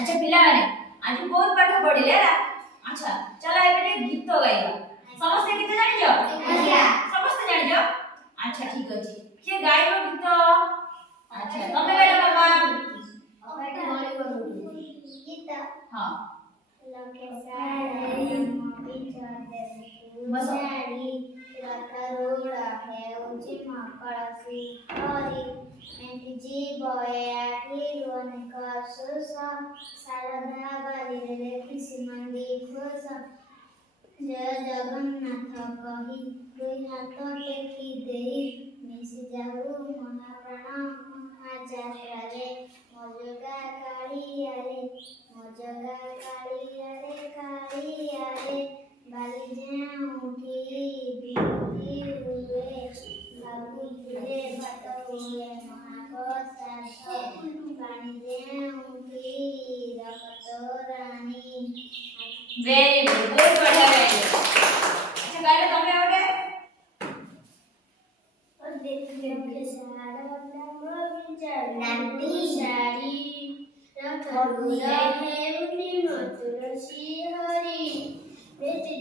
अच्छा पिलाने आज बहुत पाठ पढ़िले रा अच्छा चलो एबे गीत गाइबा समस्त गीत जानि जो आज्ञा समस्त जानि जो अच्छा ठीक अछि के गाइबो गीत अच्छा तमे गाइलो बाबा ओके बोली बोली गीत हां लके सारे बिचते सुनारी रतरोड़ा है उची मकड़सी हरी मेंटी जीवए आखिरवन कसुसा सारदा बाली रे किसी मंदी खुश जय जगन्नाथ कही दुई हाथ टेकी देई मिसी जाऊ महाप्राण महाजात्रा रे मजगा कालिया रे बाली जाऊंगी बिरुदी हुए बाबू तुझे भट हुए महाप्रसाद पानी जाऊंगी रखतो रानी वेरी गुड बहुत बढ़िया गाइलो अच्छा गाइलो तमे ओटे और देखिए के सारा अपना विचार नाटी सारी रखतो है उनी तुलसी हरी बेटे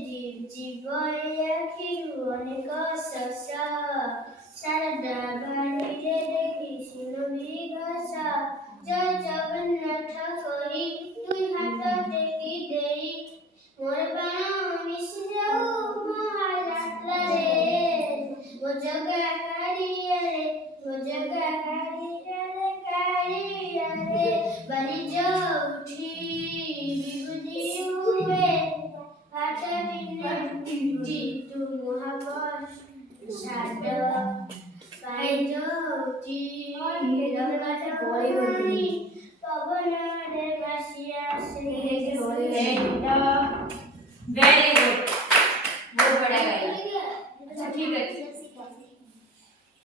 जीवया खिरु अनेक ससा शारदा बाणी रे कृष्ण विघसा जय जगन्नाथ कही दुई हाथ टेकी देई मोर प्राण मिशि जाऊ महायात्रा रे वो जगा कालिया रे बलि जो उठी विभूति हुए हाथ बिन्दी तू महाप्रसाद पाई जो उठी पवन रे बसिया से वेरी गुड बहुत बढ़िया गाइलो अच्छा ठीक है